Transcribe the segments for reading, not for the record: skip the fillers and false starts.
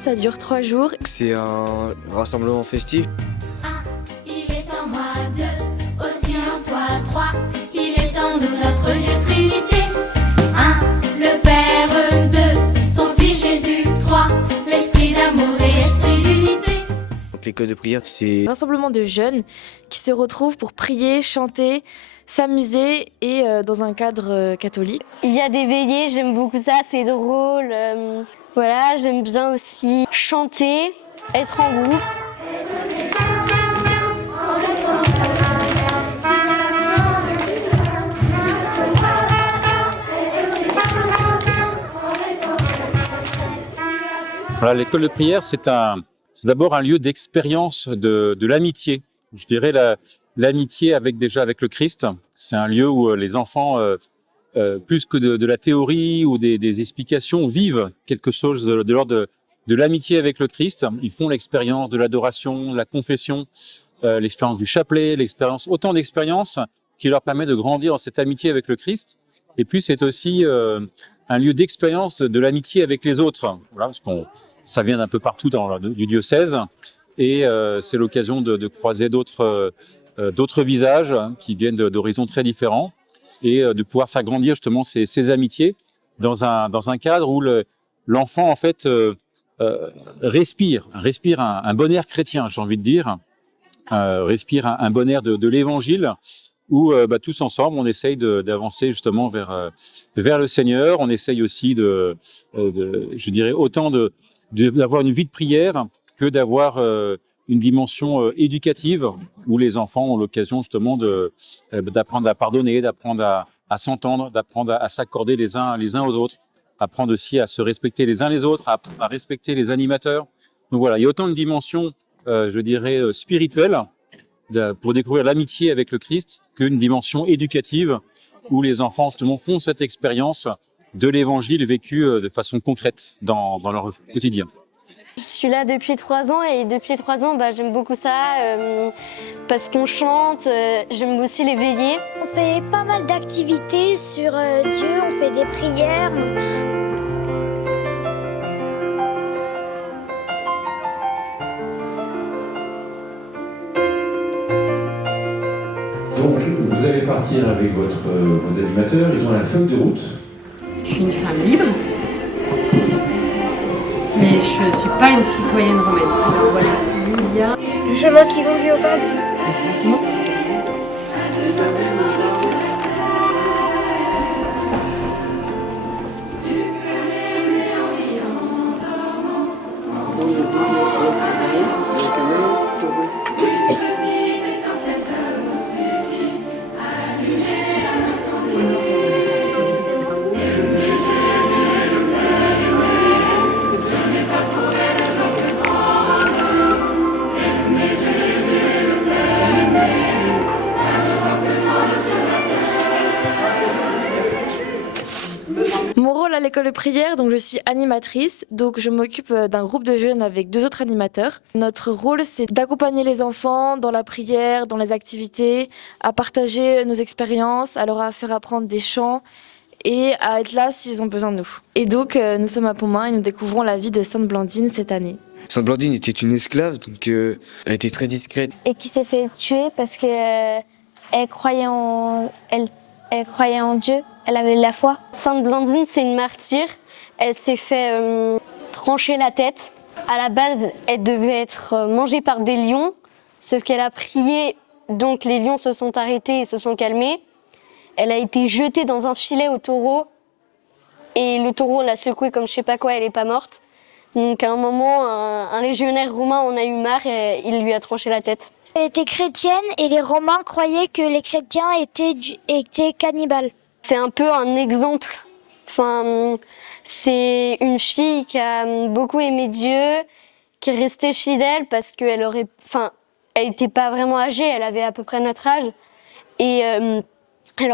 ça dure 3 jours. C'est un rassemblement festif. Il est en moi deux, aussi en toi trois. Il est en nous notre Dieu Trinité. Un, le Père, deux, son Fils Jésus, trois, l'Esprit d'amour et Esprit d'unité. Donc l'école de prière, c'est Un rassemblement de jeunes qui se retrouvent pour prier, chanter, s'amuser et dans un cadre catholique. Il y a des veillées, j'aime beaucoup ça, c'est drôle. Voilà, j'aime bien aussi chanter, être en groupe. Voilà, l'école de prière, c'est d'abord un lieu d'expérience de l'amitié. Je dirais l'amitié avec le Christ. C'est un lieu où les enfants, plus que de la théorie ou des explications, vivent quelque chose de l'ordre de l'amitié avec le Christ. Ils font l'expérience de l'adoration, de la confession, l'expérience du chapelet, autant d'expériences qui leur permet de grandir dans cette amitié avec le Christ. Et puis c'est aussi un lieu d'expérience de l'amitié avec les autres. Voilà, parce ça vient d'un peu partout du diocèse, et c'est l'occasion de croiser d'autres visages qui viennent d'horizons très différents, et de pouvoir faire grandir justement ces amitiés dans un cadre où l'enfant en fait respire un bon air chrétien, j'ai envie de dire, respire un bon air de l'Évangile, où tous ensemble on essaye d'avancer justement vers le Seigneur. On essaye aussi je dirais autant d'avoir une vie de prière que d'avoir une dimension éducative, où les enfants ont l'occasion justement d'apprendre à pardonner, d'apprendre à s'entendre, d'apprendre à s'accorder les uns aux autres, apprendre aussi à se respecter les uns les autres, à respecter les animateurs. Donc voilà, il y a autant de dimensions, je dirais, spirituelles pour découvrir l'amitié avec le Christ qu'une dimension éducative où les enfants justement font cette expérience de l'Évangile vécu de façon concrète dans leur quotidien. Je suis là depuis 3 ans et depuis 3 ans, j'aime beaucoup ça parce qu'on chante, j'aime aussi les veillées. On fait pas mal d'activités sur Dieu, on fait des prières. Donc vous allez partir avec vos animateurs, ils ont la feuille de route. Je suis une femme libre, mais je ne suis pas une citoyenne romaine. Alors voilà, il y a... Le chemin qui conduit au paradis. Exactement. Mon rôle à l'école de prière, donc je suis animatrice, donc je m'occupe d'un groupe de jeunes avec 2 autres animateurs. Notre rôle, c'est d'accompagner les enfants dans la prière, dans les activités, à partager nos expériences, à leur faire apprendre des chants et à être là s'ils ont besoin de nous. Et donc nous sommes à Pontmain et nous découvrons la vie de Sainte Blandine cette année. Sainte Blandine était une esclave, donc elle était très discrète. Et qui s'est fait tuer parce qu'elle croyait elle croyait en Dieu, elle avait de la foi. Sainte Blandine, c'est une martyre. Elle s'est fait trancher la tête. À la base, elle devait être mangée par des lions, sauf qu'elle a prié, donc les lions se sont arrêtés et se sont calmés. Elle a été jetée dans un filet au taureau et le taureau l'a secouée comme je sais pas quoi, elle n'est pas morte. Donc à un moment, un légionnaire romain en a eu marre et il lui a tranché la tête. Elle était chrétienne et les Romains croyaient que les chrétiens étaient cannibales. C'est un peu un exemple. Enfin, c'est une fille qui a beaucoup aimé Dieu, qui est restée fidèle parce qu'elle elle n'était pas vraiment âgée, elle avait à peu près notre âge. Et elle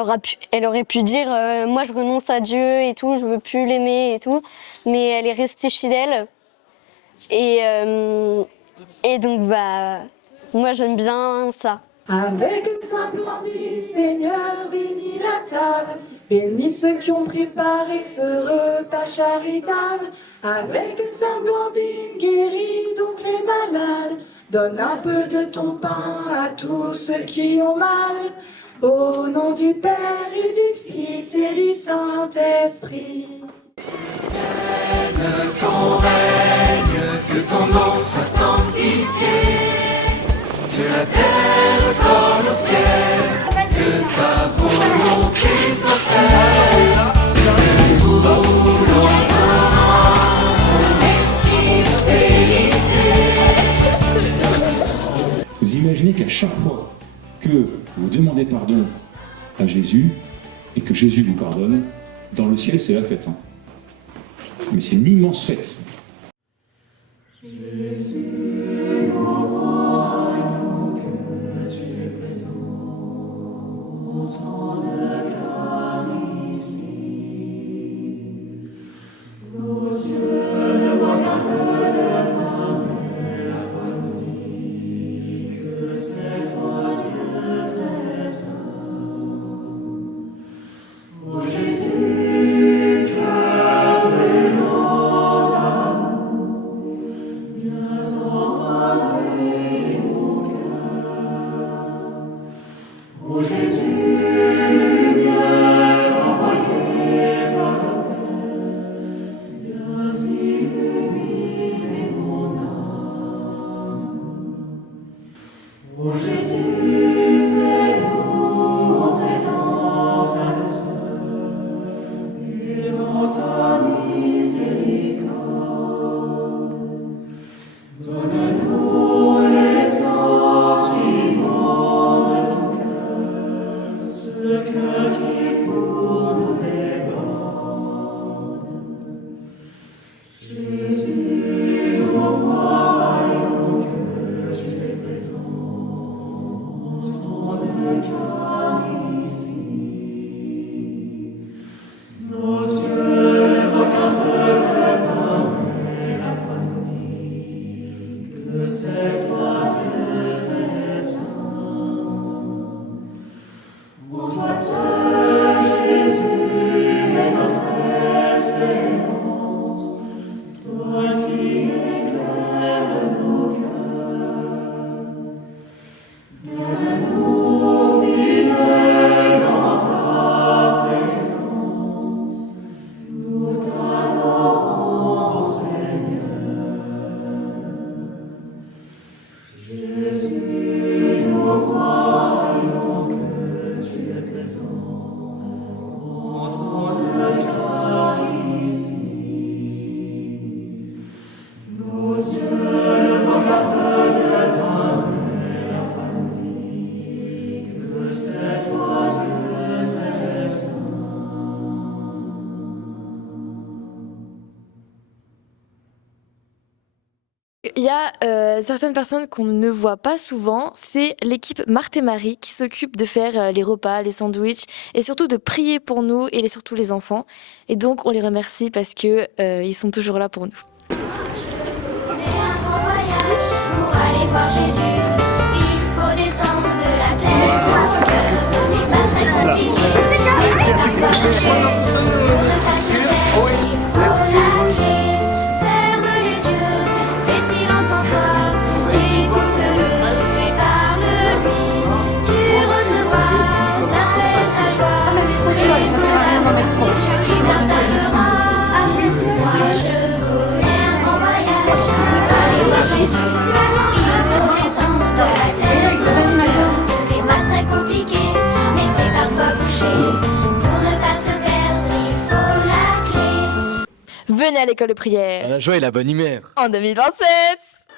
aurait pu dire moi je renonce à Dieu et tout, je veux plus l'aimer et tout. Mais elle est restée fidèle. Et donc moi j'aime bien ça. Avec Sainte Blandine, Seigneur, bénis la table. Bénis ceux qui ont préparé ce repas charitable. Avec Sainte Blandine, guéris donc les malades. Donne un peu de ton pain à tous ceux qui ont mal. Au nom du Père et du Fils et du Saint-Esprit. Vienne ton règne, que ton nom soit sanctifié, sur la terre comme au ciel, que ta volonté soit faite. Nous voulons ton esprit de vérité. Vous imaginez qu'à chaque fois que vous demandez pardon à Jésus et que Jésus vous pardonne, dans le ciel c'est la fête. Mais c'est une immense fête. Jésus, nous croyons que tu es présent dans l'Eucharistie. Nos yeux ne voient qu'un peu de pain, mais la foi nous dit que c'est toi, Dieu très saint. Ô Jésus, cœur brûlant d'amour, viens embrasser mon cœur. Ô Jésus, lumière envoyée par le Père, viens illuminer mon âme. Ô Jésus, fais-nous entrer dans ta douceur et dans ta miséricorde. Donne-nous les sentiments de ton cœur, ce cœur qui pour nous déborde. Jésus, nous croyons que tu es présent dans l'Eucharistie. Nos yeux ne voient qu'un peu de pain, mais la foi nous dit que c'est toi, Dieu très saint. Pour toi seul, Jésus, est notre espérance, toi qui éclaires nos cœurs. Donne-nous, fidèles en ta présence, nous t'adorons, Seigneur. Jésus, nous croyons que tu es présent dans l'Eucharistie. Nos yeux ne voient qu'un peu de pain, mais la foi nous dit que c'est toi, Dieu très saint. Il y a certaines personnes qu'on ne voit pas souvent, c'est l'équipe Marthe et Marie qui s'occupe de faire les repas, les sandwichs et surtout de prier pour nous et surtout les enfants. Et donc on les remercie parce que ils sont toujours là pour nous. On est un grand voyage pour aller voir Jésus. Il faut descendre de la terre. Ce n'est pas très compliqué, mais c'est parfois bouché. Pour ne pas se perdre, il faut la clé. Ferme les yeux, fais silence en toi. Écoute-le et parle-lui. Tu recevras sa paix, sa joie et son amour que tu partageras. Moi je connais un grand voyage pour aller voir Jésus. Il faut descendre de la terre de cœur. Ce n'est pas très compliqué, mais c'est parfois bouché. Pour ne pas se perdre, il faut la clé. Venez à l'école de prière La joie et la bonne humeur. en 2027.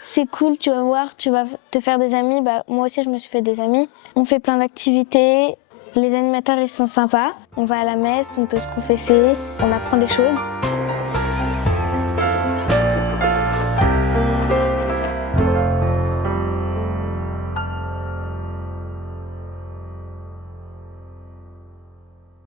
C'est cool, tu vas voir, tu vas te faire des amis. Bah, moi aussi, je me suis fait des amis. On fait plein d'activités. Les animateurs, ils sont sympas. On va à la messe, on peut se confesser, on apprend des choses.